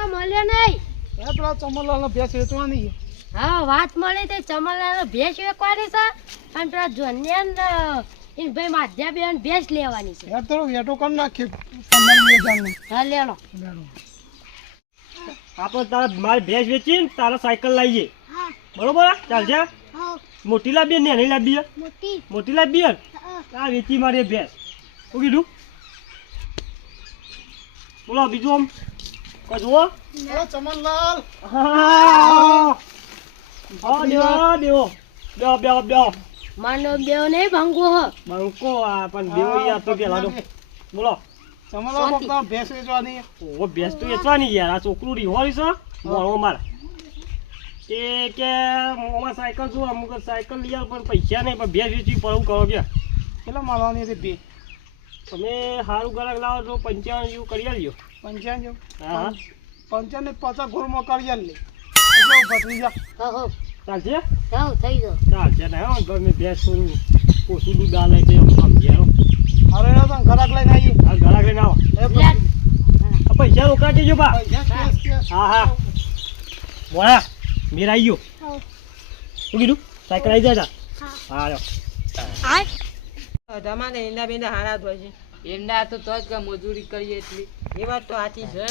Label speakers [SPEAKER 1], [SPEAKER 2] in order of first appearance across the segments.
[SPEAKER 1] Veto મળ્યો નહીં.
[SPEAKER 2] એ પેલા ચમરલાલ ભેંસ વેચવાની
[SPEAKER 1] હા વાત મળી તે ચમલાનો ભેંસ વેચવાની છે અને પેલા જોન્યાન ઇન ભાઈ માધ્યા બેન ભેંસ લેવાની છે.
[SPEAKER 2] યાર થોડો વેટો કર નાખી. પંદર હજારનો.
[SPEAKER 1] હા લેણો
[SPEAKER 2] લેણો
[SPEAKER 3] આપણે તારા મારી ભેંસ વેચીને તારા સાયકલ લાવીએ. બરોબર? ચાલશે? મોટી લાવીએ ને નાની લાવીએ
[SPEAKER 1] મોટી.
[SPEAKER 3] મોટી લાવીએ આ વેચી મારી ભેંસ. શું કીધું? બોલો બીજું આમ. કોઈ જુઓ
[SPEAKER 2] ચમનલાલ.
[SPEAKER 3] હા. હા દેવો દેવો.
[SPEAKER 1] માનો નહીં ભંગો હ.
[SPEAKER 3] બંકો આ પણ દેવો યાર તો પેલા તો બોલો.
[SPEAKER 2] ચમનલાલ. ભેંસ વેચવાની.
[SPEAKER 3] ઓ ભેંસ તો વેચવાની યાર. આ છોકરું રિહોરી છે મોણો મારે. એ કે મોમાં સાયકલ છું અમુક સાયકલ લઈ આવ પણ પૈસા નહીં પણ ભેંસ વેચવી પડવું કરો કે.
[SPEAKER 2] કેટલા માલવાની હતી બે
[SPEAKER 3] તમે સારું ગ્રાહક લાવો તો પંચાવન જેવું કરી આલજો.
[SPEAKER 2] પંચાવન જેવું?
[SPEAKER 3] હા હા.
[SPEAKER 2] પંચાવન ને પચાસ ગોળમાં કરી આલ લે. ભત્રીજા
[SPEAKER 1] હો હો.
[SPEAKER 3] ચાલશે?
[SPEAKER 1] થઈ ગયો
[SPEAKER 3] ચાલશે ને હા ગમે ભેંસ થોડું ઓછું દૂધ આલે તે આમ ઘેરો
[SPEAKER 2] અરે યાર તમે લઈને આવીએ
[SPEAKER 3] આ ગ્રાહક લઈને આવો. પૈસા રોકડા દેજો બા. હા. હા બોલા મેરા આવી ગયો. શું કીધું? સાયકલ આવી જાય હા. લ્યો.
[SPEAKER 4] તમારે ઈંડા બીંડા હારા જ હોય છે.
[SPEAKER 5] ઈંડા તો તો જ કે મજૂરી કરીએ એટલી.
[SPEAKER 4] એ વાત તો સાચી છે.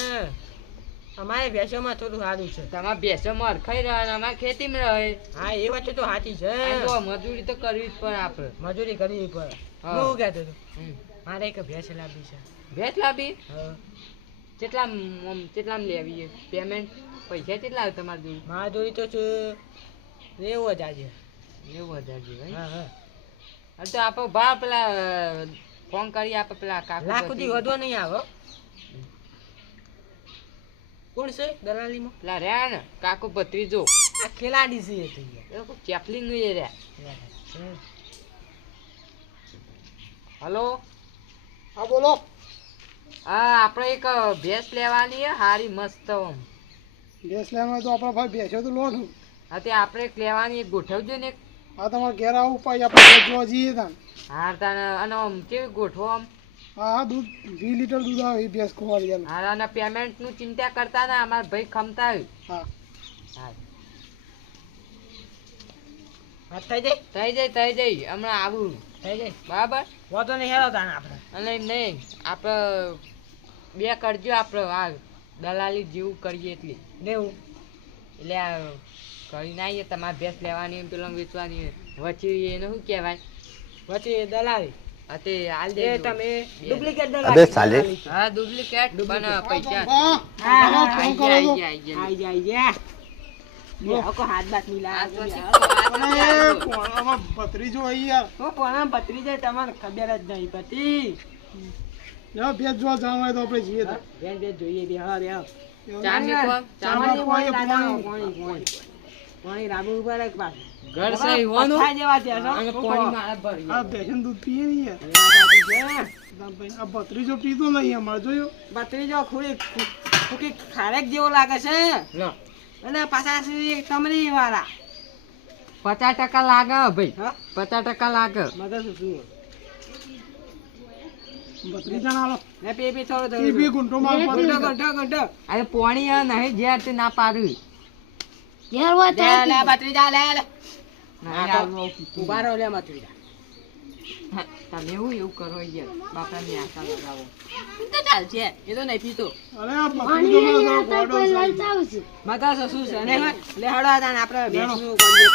[SPEAKER 4] અમારે ભેંસોમાં થોડું સારું છે.
[SPEAKER 5] તમારા ભેંસોમાં અરખાઈ રહ્યા અને અમારે ખેતીમાં રહે.
[SPEAKER 4] હા એ વાત તો સાચી છે.
[SPEAKER 5] તો મજૂરી તો કરવી જ પડે આપણે.
[SPEAKER 4] મજૂરી કરવી પડે.
[SPEAKER 5] હા.
[SPEAKER 4] કહેતો હતો મારે એક ભેંસ લાવી છે.
[SPEAKER 5] ભેંસ લાવી
[SPEAKER 4] હા.
[SPEAKER 5] કેટલા કેટલામ લેવી પેમેન્ટ પૈસા કેટલા આવે તમારી જોડે?
[SPEAKER 4] મારા જોડે તો છે એવું જ આજે
[SPEAKER 5] એવું હજાર છે
[SPEAKER 4] હા હા.
[SPEAKER 5] તો આપણે ભા પેલા ફોન કરી આપે પેલા કાકુ
[SPEAKER 4] લાખ સુધી વધો નહીં આવો કોણ છે દલાલીમાં?
[SPEAKER 5] પેલા રહ્યા ને કાકુ ભત્રીજો.
[SPEAKER 4] આ ખેલાડી છે તો યાર.
[SPEAKER 5] એ રહ્યા. હલો?
[SPEAKER 2] હા બોલો.
[SPEAKER 5] હા આપણે એક ભેંસ લેવાની છે હારી મસ્ત.
[SPEAKER 2] ભેંસ લેવામાં તો આપણે ભાઈ ભેંસો તો લોટ
[SPEAKER 5] હા તે આપણે એક લેવાની એક ગોઠવજો ને એક.
[SPEAKER 2] હા તમારે ઘેર આવું પાઈ આપણે જોવા જઈએ તાન.
[SPEAKER 5] હા તાન અને આમ કેવી ગોઠવો આમ?
[SPEAKER 2] હા હા દૂધ વીસ લીટર દૂધ આવે એ ભેંસ ખોવાડી ચાલો
[SPEAKER 5] હા અને પેમેન્ટનું ચિંતા કરતા ના અમારા ભાઈ ખમતા હોય.
[SPEAKER 2] હા.
[SPEAKER 5] હા
[SPEAKER 4] હા થઈ જાય
[SPEAKER 5] થઈ જાય થઈ જાય હમણાં આવું.
[SPEAKER 4] થઈ જાય
[SPEAKER 5] બરાબર?
[SPEAKER 4] વધો નહીં હેરો તાને આપણે.
[SPEAKER 5] અને નહીં આપણે બે કરજો આપણે આ દલાલી જેવું કરીએ એટલી.
[SPEAKER 4] લેવું
[SPEAKER 5] એટલે આ ના એ તમારે ભેંસ લેવાની પેલો વેચવાની વચ્ચે એને શું કહેવાય?
[SPEAKER 4] પછી દલાલી.
[SPEAKER 5] હા હાલ
[SPEAKER 4] એ તમે ડુપ્લિકેટ દલાલી.
[SPEAKER 5] હા ડુપ્લિકેટ પણ પૈસા.
[SPEAKER 2] હા
[SPEAKER 4] હા,
[SPEAKER 2] ફોન કરો
[SPEAKER 5] આઈ
[SPEAKER 4] જા આઈ જા તમારે ખબર જ નહીં પતિ
[SPEAKER 2] ભેજ જોવા જવાનું હોય તો આપણે જઈએ
[SPEAKER 4] બે હા
[SPEAKER 2] પાણી,
[SPEAKER 4] પાણી દાદા,
[SPEAKER 2] પાણી.
[SPEAKER 4] પાણી પાણી પાણી રાબુ ઉપર જ પાછું
[SPEAKER 5] ઘર છે? ઈવાનું.
[SPEAKER 4] પથ્થા જેવા છે
[SPEAKER 5] અને પાણી
[SPEAKER 4] કહો?
[SPEAKER 5] મારે
[SPEAKER 2] આ ભેંસનું દૂધ પીએ નહીં યાર.
[SPEAKER 4] એ વાત સાચી છે.
[SPEAKER 2] ના ભાઈ, આ ભત્રીજો પીતો નહીં અમારે જોયો?
[SPEAKER 4] બત્રીજો ખૂડી ખૂકી ખારેક જેવો લાગે છે. અને પાછા છે વાળા
[SPEAKER 5] પચાસ ટકા લાગે ભાઈ. પચાસ ટકા લાગે.
[SPEAKER 4] મદદ શું
[SPEAKER 5] પોણી આ નહીં જ્યાં તે ના પાડવી.
[SPEAKER 1] ઘેર હોય તો
[SPEAKER 4] લે લે બત્રીજા લે લે. ઊભા રહો લે બત્રીજા
[SPEAKER 5] હા, તમે એવું એવું કરો યાર બાપાની આશા લગાવો
[SPEAKER 4] તો ચાલશે એ તો નહીં પીતો
[SPEAKER 2] અરે ભત્રીજો ગોડો
[SPEAKER 1] કોઈ
[SPEAKER 2] છે.
[SPEAKER 4] ને લે હળો હતા ને આપણે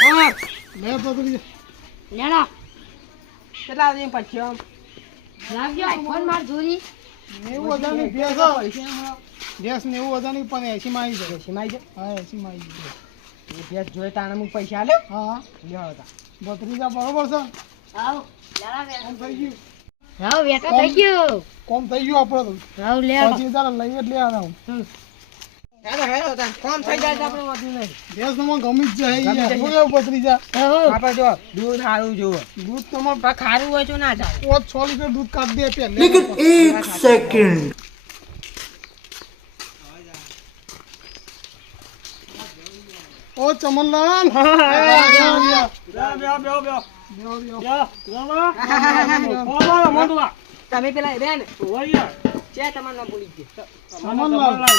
[SPEAKER 4] કોણ
[SPEAKER 2] લે ભત્રીજો
[SPEAKER 1] લેડો
[SPEAKER 4] કેટલા દિન પછી આમ
[SPEAKER 1] લાગ્યો ફોન માર જોરી
[SPEAKER 2] નેવું હજારની ભેંસ આવે. ભેંસ નેવું હજારની પણ એસી માં આવી જાય
[SPEAKER 4] સીમાઈ છે
[SPEAKER 2] હા એસી માં આવી જાય
[SPEAKER 4] ભેંસ જોઈ તાણે હું પૈસા આલે
[SPEAKER 2] હા.
[SPEAKER 4] લ્યો હતા
[SPEAKER 2] ભત્રીજા બરોબર છે.
[SPEAKER 1] આવ લેડા
[SPEAKER 2] કોમ થઈ ગયું.
[SPEAKER 1] હા વેટો થઈ ગયો.
[SPEAKER 2] કોમ થઈ ગયું આપણે તો.
[SPEAKER 1] હા
[SPEAKER 2] પછી તારે લઈ જ લેવાના હું.
[SPEAKER 4] હેલો હેલો હતા કોમ થઈ જાય તો આપણે વધુ નહીં.
[SPEAKER 2] ભેંસ તમારે ગમી જ જાય
[SPEAKER 4] ગમી
[SPEAKER 2] યાર.
[SPEAKER 4] જાય.
[SPEAKER 2] શું કેવું ભત્રીજા
[SPEAKER 4] આપણે જો દૂધ સારું જો
[SPEAKER 2] દૂધ તમારે
[SPEAKER 4] પણ ખારું હોય તો ના ચાલે.
[SPEAKER 2] પાંચ છ લીટર દૂધ કાઢી દે પહેલે ઓ ચમનલાલ.
[SPEAKER 4] તમે પેલા
[SPEAKER 3] બેન.
[SPEAKER 4] બોલી તમારે ન ભૂલી ગયો.
[SPEAKER 2] ચમનલાલ.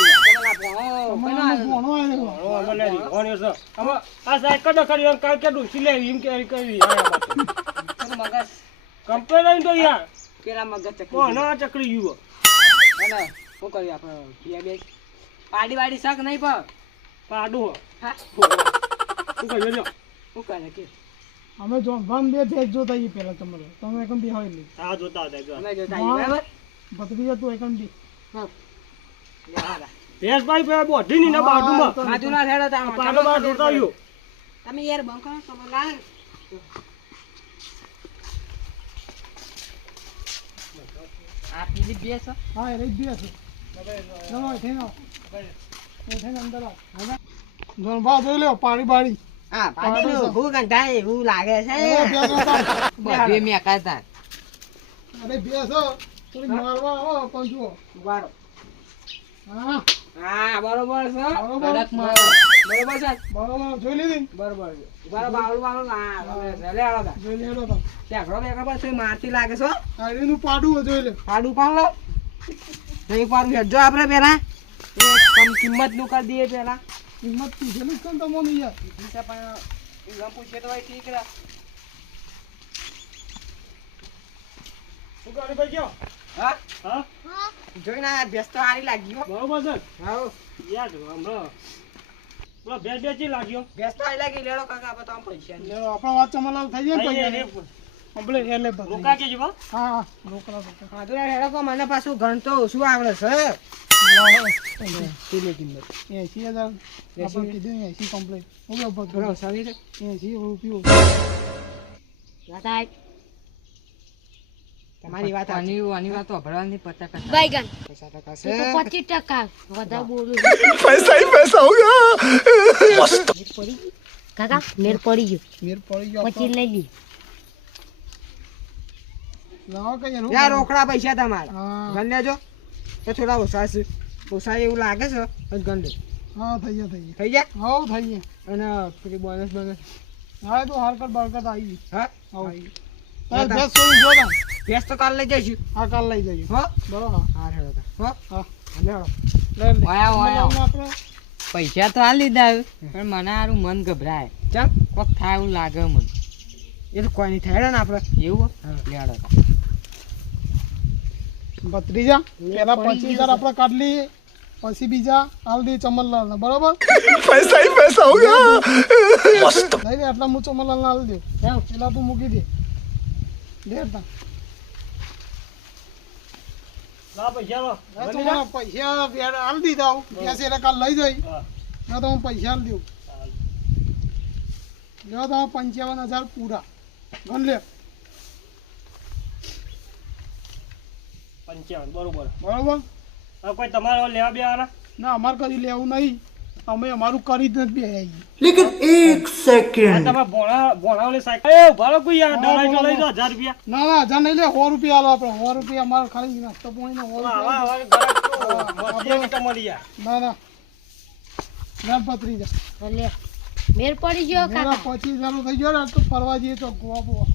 [SPEAKER 3] આ સાયકલ ખરી, આમ કાલ કે ડૂસી લેવી, એમ કે- કરી.
[SPEAKER 4] મગજ.
[SPEAKER 3] આવી તો યાર.
[SPEAKER 4] પેલા મગજ ચકલી
[SPEAKER 3] કોનો આ ચકરી ગયું?
[SPEAKER 4] અને શું કર્યું આપણે? પાડી વાડી શાક નહીં પણ.
[SPEAKER 3] પાડું હો.
[SPEAKER 4] હા
[SPEAKER 2] અમે જો ગમ બે ભેજ જોતા આવીએ પહેલા તમારે તમે એકમ બી હોય નહીં
[SPEAKER 3] આ જોતા હતા જો.
[SPEAKER 4] અમે જોતા આવીએ, બરાબર
[SPEAKER 2] ભત્રીજા તું એકમ બી
[SPEAKER 4] હાલા.
[SPEAKER 3] ભેંસભાઈ બોઢી ની ને બાજુમાં.
[SPEAKER 4] બાજુના હેડો તા
[SPEAKER 3] આ પાડો બાર જોતા આવ્યો.
[SPEAKER 4] તમે યાર બંકો તમે લાગ આ પીલી બે છે
[SPEAKER 2] હા એ રહી બે છે એ થેનો થઈને અંદર આવો. ધનભા જોઈ લ્યો પાણી બાણી
[SPEAKER 4] હા પાડીનું ભૂ ગંધાય એવું લાગે છે.
[SPEAKER 5] બધે
[SPEAKER 2] અરે થોડી મારવા આવો પણ જુઓ. હા.
[SPEAKER 4] હા બરોબર છે.
[SPEAKER 2] બરોબર.
[SPEAKER 4] બરોબર છે.
[SPEAKER 2] બરોબર જોઈ લીધી?
[SPEAKER 4] બરોબર બરોબર બાવળું બાવળું. હા તમે આવો
[SPEAKER 2] જોઈ લેડો તમે
[SPEAKER 4] ત્યાં બેઠા મારતી લાગે છે
[SPEAKER 2] આડીનું પાડું જોઈ લે.
[SPEAKER 4] પાડું પાડ લો. નહીં પાડું હેડજો આપણે પેલા એ કમ કિંમતનું કરી દઈએ પેલા
[SPEAKER 2] કિંમત પૂછેલી જ છે ને તમને યાર.
[SPEAKER 4] બીજા પણ એમ પૂછે તો ભાઈ ઠીક રહે
[SPEAKER 3] શું ભાઈ?
[SPEAKER 4] હા?
[SPEAKER 3] હા?
[SPEAKER 4] જોઈને આ ભેંસ તો હારી લાગી હો.
[SPEAKER 3] બરોબર છે? હમણાં. પેલો ભેંસ લાગ્યો?
[SPEAKER 4] ભેંસ તો હારી લાગી લેડો કાકા આપણે પૈસા.
[SPEAKER 2] લેડો આપણા વાત ચમલાલ થઈ જાય
[SPEAKER 3] અહીં
[SPEAKER 2] પછી
[SPEAKER 3] રે,
[SPEAKER 2] કમ્પ્લીટ એટલે
[SPEAKER 3] રોકા કેજો બા.
[SPEAKER 2] હા હા રોકડા રોકડા.
[SPEAKER 4] હા તો હેડો કો મને પાછું ગણતો ઓછું આવડે છે. કેટલી કિંમત
[SPEAKER 2] એસી હજાર આપણે કીધું એસી કમ્પ્લીટ ઓકે
[SPEAKER 4] બરોબર
[SPEAKER 2] બધું
[SPEAKER 4] છે.
[SPEAKER 2] એસી રૂપિયો
[SPEAKER 1] બતાય
[SPEAKER 4] તમારી વાત.
[SPEAKER 5] આની આની વાત
[SPEAKER 1] બાયગન
[SPEAKER 4] પૈસા
[SPEAKER 1] તો પચીસ ટકા. વધારે બોલું ગયું? કાકા મેર પડી ગયું.
[SPEAKER 2] મેર પડી. ગયો.
[SPEAKER 1] પછી લઈ
[SPEAKER 2] કઈ યાર,
[SPEAKER 4] રોકડા પૈસા તમારા. ગણ લેજો. તો થોડા ઓછા છે. ઓછા એવું લાગે છે પણ ગણ લે.
[SPEAKER 2] હા થઈ ગયા થઈ
[SPEAKER 4] થઈ ગયા?
[SPEAKER 2] ગયા હા થઈ ગયા.
[SPEAKER 4] અને પેલી બોનસ બોનસ
[SPEAKER 2] હા તો હારકત બરકત આવી
[SPEAKER 4] હા? આવી.
[SPEAKER 2] ભેંસ
[SPEAKER 4] તો કાલ લઈ જઈશું.
[SPEAKER 2] હા કાલ લઈ જઈશું.
[SPEAKER 4] હો?
[SPEAKER 2] બરોબર.
[SPEAKER 4] હા હેડો. હો?
[SPEAKER 2] હા.
[SPEAKER 4] લેડો
[SPEAKER 2] આપણે
[SPEAKER 5] પૈસા તો આ લીધા પણ મને આરું મન ગભરાય.
[SPEAKER 4] ચમ
[SPEAKER 5] કોક થાય એવું લાગે મને.
[SPEAKER 4] એ તો કોઈ નહીં થાય ને આપણે
[SPEAKER 5] એવું? લેડો.
[SPEAKER 2] ભત્રીજા પેલા પચીસ હજાર આપણે કાઢ લઈએ પછી બીજા હાલ દે ચમનલાલ ને બરોબર લઈ નહીં આટલા હું ચમનલાલ ને હાલ દે પેલા તું મૂકી દે. દે તા.
[SPEAKER 3] લા પૈસા લો.
[SPEAKER 2] હા, પૈસા હાલ હું. એટલે કાલ લઈ જઈ.
[SPEAKER 3] હા.
[SPEAKER 2] ના તો હું પૈસા હાલ દઉં. લેવા તો પંચાવન હજાર પૂરા. ગણ લે.
[SPEAKER 3] પંચાવન બરોબર.
[SPEAKER 2] બરોબર?
[SPEAKER 3] હવે કોઈ તમારે લેવા બેવાના?
[SPEAKER 2] ના અમારે કદી લેવું નહીં. અમે અમારું કરી જ નથી બે
[SPEAKER 3] આ તમે ભોણા ભોણાવાળી સાયકલ એ ઊભા કોઈ યાર ડરાઈ તો લઈ જાઓ હજાર રૂપિયા.
[SPEAKER 2] ના ના હજાર નહીં લે સો રૂપિયા આલો આપણે. સો રૂપિયા અમારે ખાલી નાસ્તો પોણી ને
[SPEAKER 3] 100
[SPEAKER 2] રૂપિયા.
[SPEAKER 3] આવા ગરાક તો મસ્તી મીઠા મળી યાર
[SPEAKER 2] ના ના. ના પતરી જા.
[SPEAKER 1] લે મેર પડી ગયો
[SPEAKER 2] મેરા
[SPEAKER 1] કાકા.
[SPEAKER 2] પચીસ હજાર થઈ ગયો ને તો ફરવા જઈએ તો ગોવા બોવા